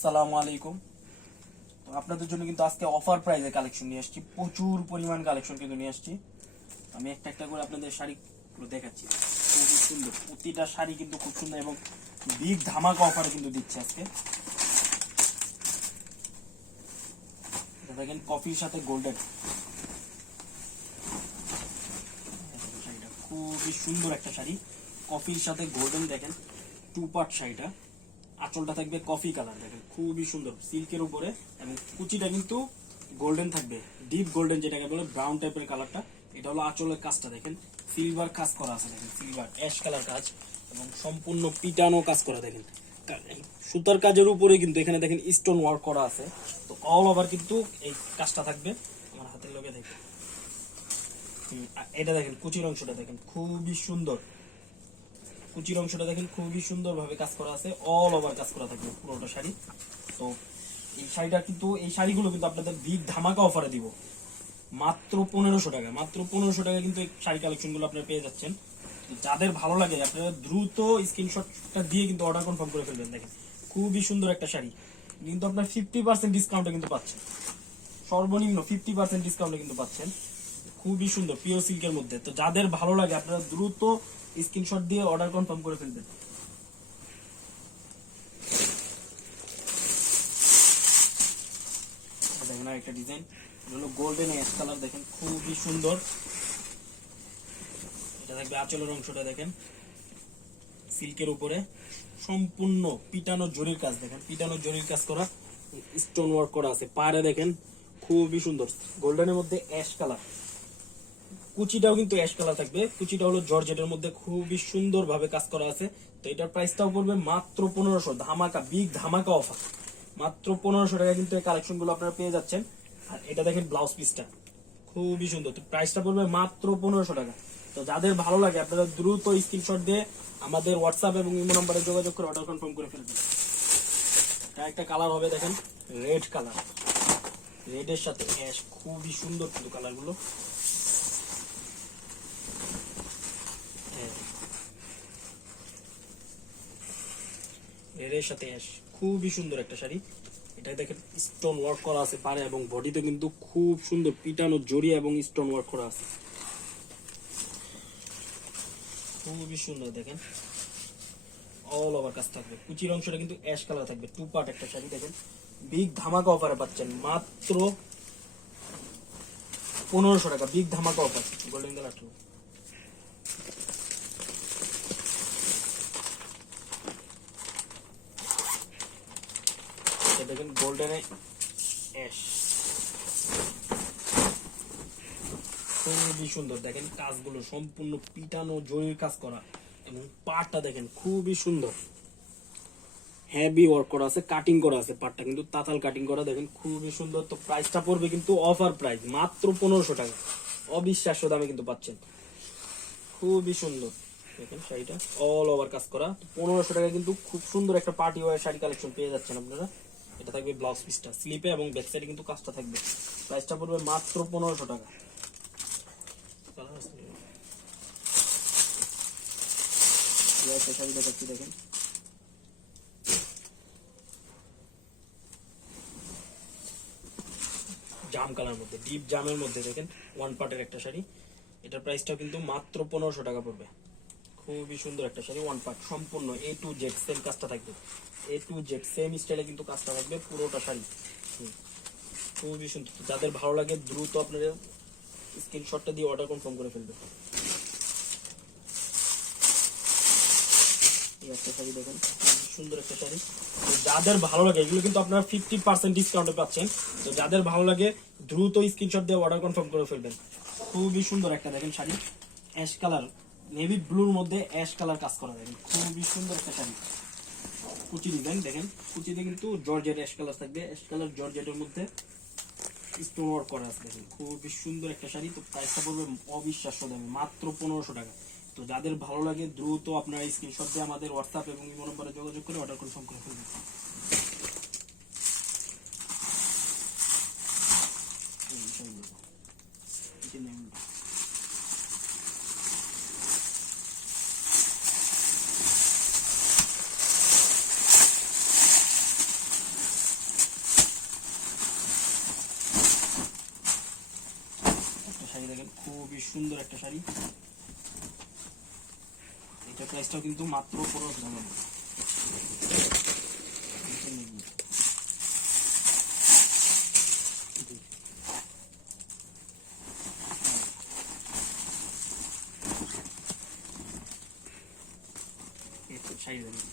আসসালামু আলাইকুম। আপনাদের জন্য কিন্তু আজকে অফার প্রাইজে কালেকশন নিয়ে আসছি। প্রচুর পরিমাণ কালেকশন কিন্তু নিয়ে আসছি। আমি একটা একটা করে আপনাদের শাড়িগুলো দেখাচ্ছি। খুবই সুন্দর। প্রতিটা শাড়ি কিন্তু খুব সুন্দর এবং বিগ ধামাকা অফারে কিন্তু দিচ্ছে আজকে। দেখেন কফির সাথে গোল্ডেন শাড়িটা খুবই সুন্দর একটা শাড়ি। কফির সাথে গোল্ডেন দেখেন টু পার্ট শাড়িটা। আঁচলটা থাকবে কফি কালার দেখেন, খুবই সুন্দর সিল্কের উপরে, এবং কুচিটা কিন্তু গোল্ডেন থাকবে ডিপ গোল্ডেন যেটাকে বলে ব্রাউন টাইপের কালারটা এটা হলো আঁচলের কাজটা, দেখেন সিলভার কাজ করা আছে, দেখেন সিলভার অ্যাশ কালার কাজ, এবং সম্পূর্ণ পিটানো কাজ করা, দেখেন। সুতার কাজের উপরে কিন্তু এখানে দেখেন স্টোন ওয়ার্ক করা আছে। তো অল ওভার কিন্তু এই কাজটা থাকবে, আমার হাতের লোকে দেখেন এটা দেখেন, কুচির অংশটা দেখেন, খুবই সুন্দর। কুচির অংশটা দেখেন খুবই সুন্দর ভাবে কাজ করা আছে অল ওভার কাজ করা থাকবে পুরোটা শাড়ি। তো এই শাড়িটা কিন্তু, এই শাড়িগুলো কিন্তু আপনাদের বিগ ধামাকা অফারে দিব। মাত্র পনেরোশো টাকা, মাত্র পনেরোশো টাকা কিন্তু এই শাড়ি কালেকশনগুলো আপনারা পেয়ে যাচ্ছেন। যাদের ভালো লাগে, আপনারা দ্রুত স্ক্রিনশটটা দিয়ে কিন্তু অর্ডার কনফার্ম করে ফেলবেন, দেখেন। খুবই সুন্দর একটা শাড়ি। কিন্তু আপনার ফিফটি পার্সেন্ট ডিসকাউন্টে কিন্তু পাচ্ছেন। সর্বনিম্ন ফিফটি পার্সেন্ট ডিসকাউন্টে কিন্তু পাচ্ছেন। খুবই সুন্দর পিওর সিল্কের মধ্যে। তো যাদের ভালো লাগে, আপনারা দ্রুত স্ক্রিনশট দিয়ে অর্ডার কনফার্ম করে ফেলবেন। দেখেন একটা ডিজাইন হলো গোল্ডেন অ্যাশ কালার দেখেন খুবই সুন্দর। এটা থাকবে আঁচলের অংশটা, দেখেন। সিল্কের উপরে সম্পূর্ণ পিটানো জরির কাজ, দেখেন, পিটানো জরির কাজ করা স্টোন ওয়ার্ক করা আছে। পাড়ে দেখেন, খুবই সুন্দর। গোল্ডেনের মধ্যে অ্যাশ কালার কুচিটাও কিন্তু অ্যাশ কালার থাকবে। কুচিটা হলো জর্জেটের মধ্যে খুবই সুন্দর ভাবে কাজ করা আছে। তো এটার প্রাইসটাও পড়বে মাত্র পনেরোশো। ধামাকা বিগ ধামাকা অফার মাত্র পনেরোশো টাকা কিন্তু এই কালেকশনগুলো আপনারা পেয়ে যাচ্ছেন। আর এটা দেখেন ব্লাউজ পিসটা খুবই সুন্দর। তো প্রাইসটা পড়বে মাত্র পনেরোশো টাকা। তো যাদের ভালো লাগে, আপনারা দ্রুত স্ক্রিনশট দিয়ে আমাদের হোয়াটসঅ্যাপ এবং ইমো নাম্বারে যোগাযোগ করে অর্ডার কনফার্ম করে ফেলবেন একটা কালার হবে, দেখেন রেড কালার রেডের সাথে অ্যাশ খুবই সুন্দর কিন্তু কালারগুলো রেডের সাথে অ্যাশ খুবই সুন্দর একটা শাড়ি। এটা দেখেন স্টোন ওয়ার্ক করা আছে পারে এবং বডিতে কিন্তু খুব সুন্দর পিটানো, জড়িয়ে এবং স্টোন ওয়ার্ক করা আছে। খুবই সুন্দর, দেখেন। অল ওভার কাজ থাকবে। কুচির অংশটা কিন্তু অ্যাশ কালার থাকবে টু একটা শাড়ি, দেখেন। বিগ ধামাকা অফারে পাচ্ছেন, মাত্র পনেরোশো টাকা বিগ ধামাকা অফার গোল্ডেন কালারটা এটা দেখেন গোল্ডেন খুবই সুন্দর, দেখেন কাজগুলো সম্পূর্ণ পিটানো, জরির কাজ করা এবং পাটটা দেখেন খুবই সুন্দর। হেভি ওয়ার্ক করা আছে কাটিং করা আছে পাটটা, কিন্তু তাতাল কাটিং করা দেখেন খুবই সুন্দর। তো প্রাইসটা পড়বে কিন্তু অফার প্রাইস মাত্র পনেরোশো টাকা। অবিশ্বাস্য দামে কিন্তু পাচ্ছেন। খুবই সুন্দর। দেখেন শাড়িটা অল ওভার কাজ করা। পনেরোশো টাকা কিন্তু খুব সুন্দর একটা পার্টি ওয়ার শাড়ি কালেকশন পেয়ে যাচ্ছেন আপনারা। এটা থাকবে ব্লাউজ পিসটা স্লিপে এবং ব্যাক সাইডে কিন্তু কাজটা থাকবে। প্রাইসটা পড়বে মাত্র পনেরোশো টাকা। দেখাচ্ছি, দেখেন। জাম কালার মধ্যে ডিপ জামের মধ্যে, দেখেন ওয়ান পার্টের একটা শাড়ি। এটার প্রাইসটাও কিন্তু মাত্র পনেরোশো টাকা পড়বে। খুবই সুন্দর একটা শাড়ি ওয়ান পার্ট সম্পূর্ণ এ টু জেড সেম কাজটা থাকবে। এ টু জেড সেম স্টাইলে কিন্তু কাজটা থাকবে পুরোটা শাড়ি। খুবই সুন্দর। যাদের ভালো লাগে দ্রুত আপনারা স্ক্রিনশটটা দিয়ে অর্ডার কনফার্ম করে ফেলবে এই একটা শাড়ি দেখেন সুন্দর একটা শাড়ি। যাদের ভালো লাগে, এগুলো কিন্তু আপনারা ফিফটি পার্সেন্ট ডিসকাউন্টে পাচ্ছেন। তো যাদের ভালো লাগে, দ্রুত স্ক্রিনশট দিয়ে অর্ডার কনফার্ম করে ফেলবেন। খুবই সুন্দর একটা দেখেন শাড়ি। অ্যাশ কালার নেভি ব্লুর মধ্যে অ্যাশ কালার কাজ করা, দেখেন। খুবই সুন্দর একটা শাড়ি। কুচি ডিজাইন দেখেন। কুচিতে কিন্তু জর্জেট অ্যাশ কালার থাকবে। অ্যাশ কালার জর্জেটের মধ্যে স্টোন ওয়ার্ক করা আছে, দেখেন। খুবই সুন্দর একটা শাড়ি। তো প্রাইসটা পড়বে অবিশ্বাস্য দামে, মাত্র পনেরোশো টাকা। তো যাদের ভালো লাগে, দ্রুত আপনারা স্ক্রিনশট দিয়ে আমাদের হোয়াটসঅ্যাপ এবং ইমো নম্বরে যোগাযোগ করে অর্ডার কনফার্ম করে ফেলবেন শাড়িগুলো। এই যে নেন। সুন্দর একটা শাড়ি। এটা প্রাইসটাও কিন্তু মাত্র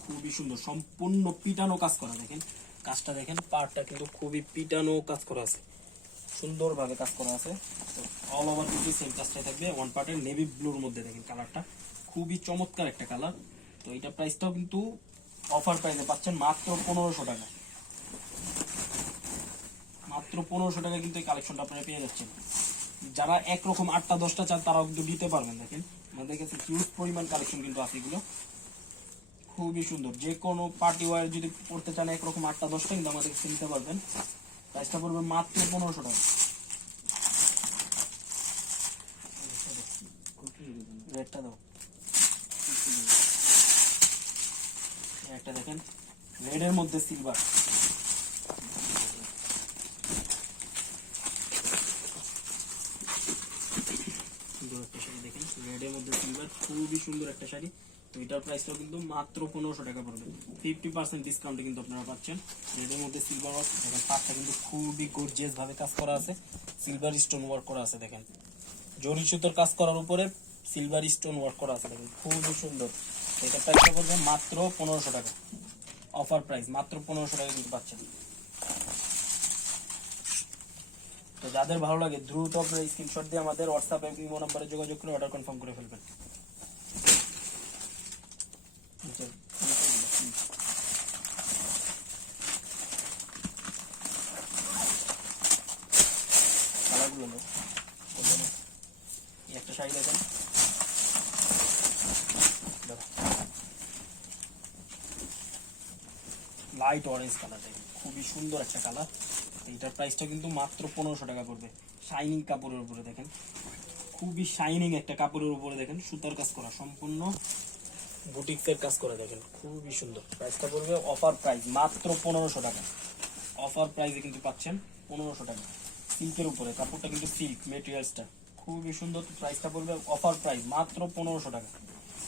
খুবই সুন্দর, সম্পূর্ণ পিটানো কাজ করা, দেখেন। কাজটা দেখেন, পাড়টা কিন্তু খুবই পিটানো কাজ করা আছে। সুন্দরভাবে কাজ করা আছে। অল ওভার কিন্তু সেম কাজটাই থাকবে। ওয়ান পার্টের নেভি ব্লুর মধ্যে দেখেন কালারটা খুবই চমৎকার একটা কালার তো এটা প্রাইসটাও কিন্তু অফার প্রাইসে পাচ্ছেন মাত্র পনেরোশো টাকা। মাত্র পনেরোশো টাকা কিন্তু এই কালেকশনটা আপনারা পেয়ে যাচ্ছেন। যারা একরকম আটটা, দশটা চান, তারাও কিন্তু দিতে পারবেন, দেখেন। আমাদের কাছে হিউজ পরিমাণ কালেকশন কিন্তু আছে এগুলো। খুবই সুন্দর। যে কোনো পার্টি ওয়ার যদি পড়তে চান একরকম আটটা, দশটা, কিন্তু আমাদের কাছে নিতে পারবেন। প্রাইসটা পড়বে মাত্র পনেরোশো টাকা। রেটটা দাও একটা দেখেন রেডের মধ্যে সিলভার একটা শাড়ি দেখেন রেডের মধ্যে সিলভার খুবই সুন্দর একটা শাড়ি। তো এটার কিন্তু মাত্র পনেরোশো টাকা পড়বে। ফিফটি পার্সেন্ট ডিসকাউন্টে কিন্তু আপনারা পাচ্ছেন। রেডের মধ্যে সিলভার পাটটা কিন্তু খুবই গর্জিয়াস ভাবে কাজ করা আছে। সিলভার স্টোন ওয়ার্ক করা আছে, দেখেন। জরি সুতোর কাজ করার উপরে সিলভার স্টোন ওয়ার্ক করা আছে দেখুন, খুবই সুন্দর। এটা প্রাইসটা পড়বে মাত্র পনেরোশো টাকা। অফার প্রাইস মাত্র পনেরোশো টাকা কিন্তু পাচ্ছেন। তো যাদের ভালো লাগে, দ্রুত আপনার স্ক্রিনশট দিয়ে আমাদের হোয়াটসঅ্যাপ ইমো নাম্বারে যোগাযোগ করে অর্ডার কনফার্ম করে ফেলবেন নিচে, নিচে দিলো, হুম। কালারগুলো নাও, বলল না। এই একটা শাড়ি দেখেন লাইট অরেঞ্জ কালার দেখেন, খুবই সুন্দর একটা কালার এইটার প্রাইসটা কিন্তু মাত্র পনেরোশো টাকা পড়বে। শাইনিং কাপড়ের উপরে দেখেন। খুবই শাইনিং একটা কাপড়ের উপরে দেখেন, সুতার কাজ করা, সম্পূর্ণ বুটিক্সের কাজ করে দেখেন, খুবই সুন্দর। প্রাইসটা পড়বে অফার প্রাইস মাত্র পনেরোশো টাকা। অফার প্রাইসে কিন্তু পাচ্ছেন পনেরোশো টাকা। সিল্কের উপরে, কাপড়টা কিন্তু সিল্ক মেটেরিয়ালসটা খুবই সুন্দর প্রাইসটা পড়বে অফার প্রাইস মাত্র পনেরোশো টাকা।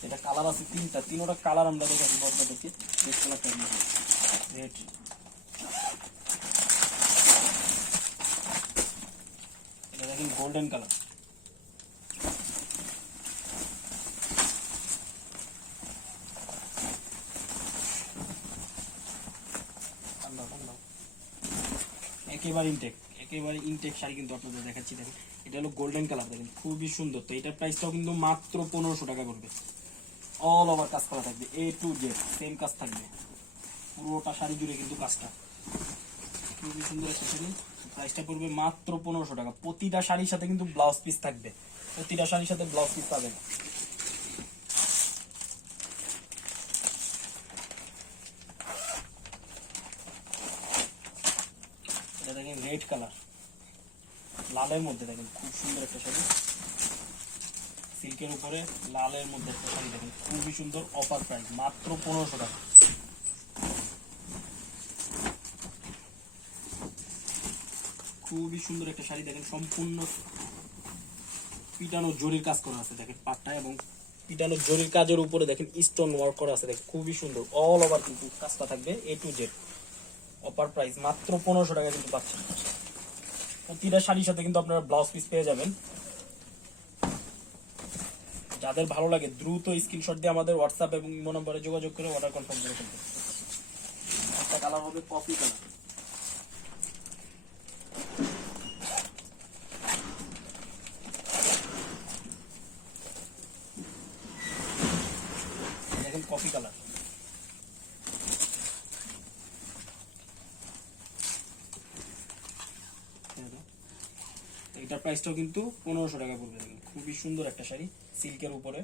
এটা কালার আছে তিনটা, তিনোটা কালার আমরা দেখাচ্ছি আপনাদেরকে। রেড কালারটা রেড এটা দেখেন গোল্ডেন কালার একেবারে ইনটেক একেবারে ইনটেক শাড়ি কিন্তু আপনাদের দেখাচ্ছি, দেখেন। এটা হলো গোল্ডেন কালার দেখেন। খুবই সুন্দর। তো এটার প্রাইসটাও কিন্তু মাত্র পনেরোশো টাকা করবে। অল ওভার কাজ করা থাকবে এ টু জেড সেম কাজ থাকবে। পুরোটা শাড়ি জুড়ে কিন্তু কাজটা। খুবই সুন্দর একটা শাড়ি। প্রাইসটা পড়বে মাত্র পনেরোশো টাকা। প্রতিটা শাড়ির সাথে কিন্তু ব্লাউজ পিস থাকবে। প্রতিটা শাড়ির সাথে ব্লাউজ পিস পাবেন। এটা দেখেন রেড কালার লালের মধ্যে দেখেন, খুব সুন্দর একটা শাড়ি। সিল্কের উপরে লালের মধ্যে একটা শাড়ি দেখেন, খুবই সুন্দর অফার প্রাইস মাত্র পনেরোশো টাকা। খুবই সুন্দর একটা শাড়ি দেখেন, সম্পূর্ণ পিটানো জরির কাজ করা আছে, দেখেন পাটটা এবং পিটানো জরির কাজের উপরে দেখেন স্টোন ওয়ার্ক করা আছে, দেখেন খুবই সুন্দর অল ওভার কিন্তু কাজটা থাকবে A to Z offer price মাত্র পনেরোশো টাকা কিন্তু পাচ্ছেন। প্রতিটা শাড়ির সাথে কিন্তু আপনারা ব্লাউজ পিস পেয়ে যাবেন। যাদের ভালো লাগে দ্রুত স্ক্রিনশট দিয়ে আমাদের হোয়াটসঅ্যাপ এবং ইমো নম্বরে যোগাযোগ করে অর্ডার কনফার্ম করে ফেলবেন। একটা কালার হবে কফি কালার দেখেন কফি কালার এটার প্রাইসটাও কিন্তু পনেরোশো টাকা পড়বে খুবই সুন্দর একটা শাড়ি সিল্কের উপরে।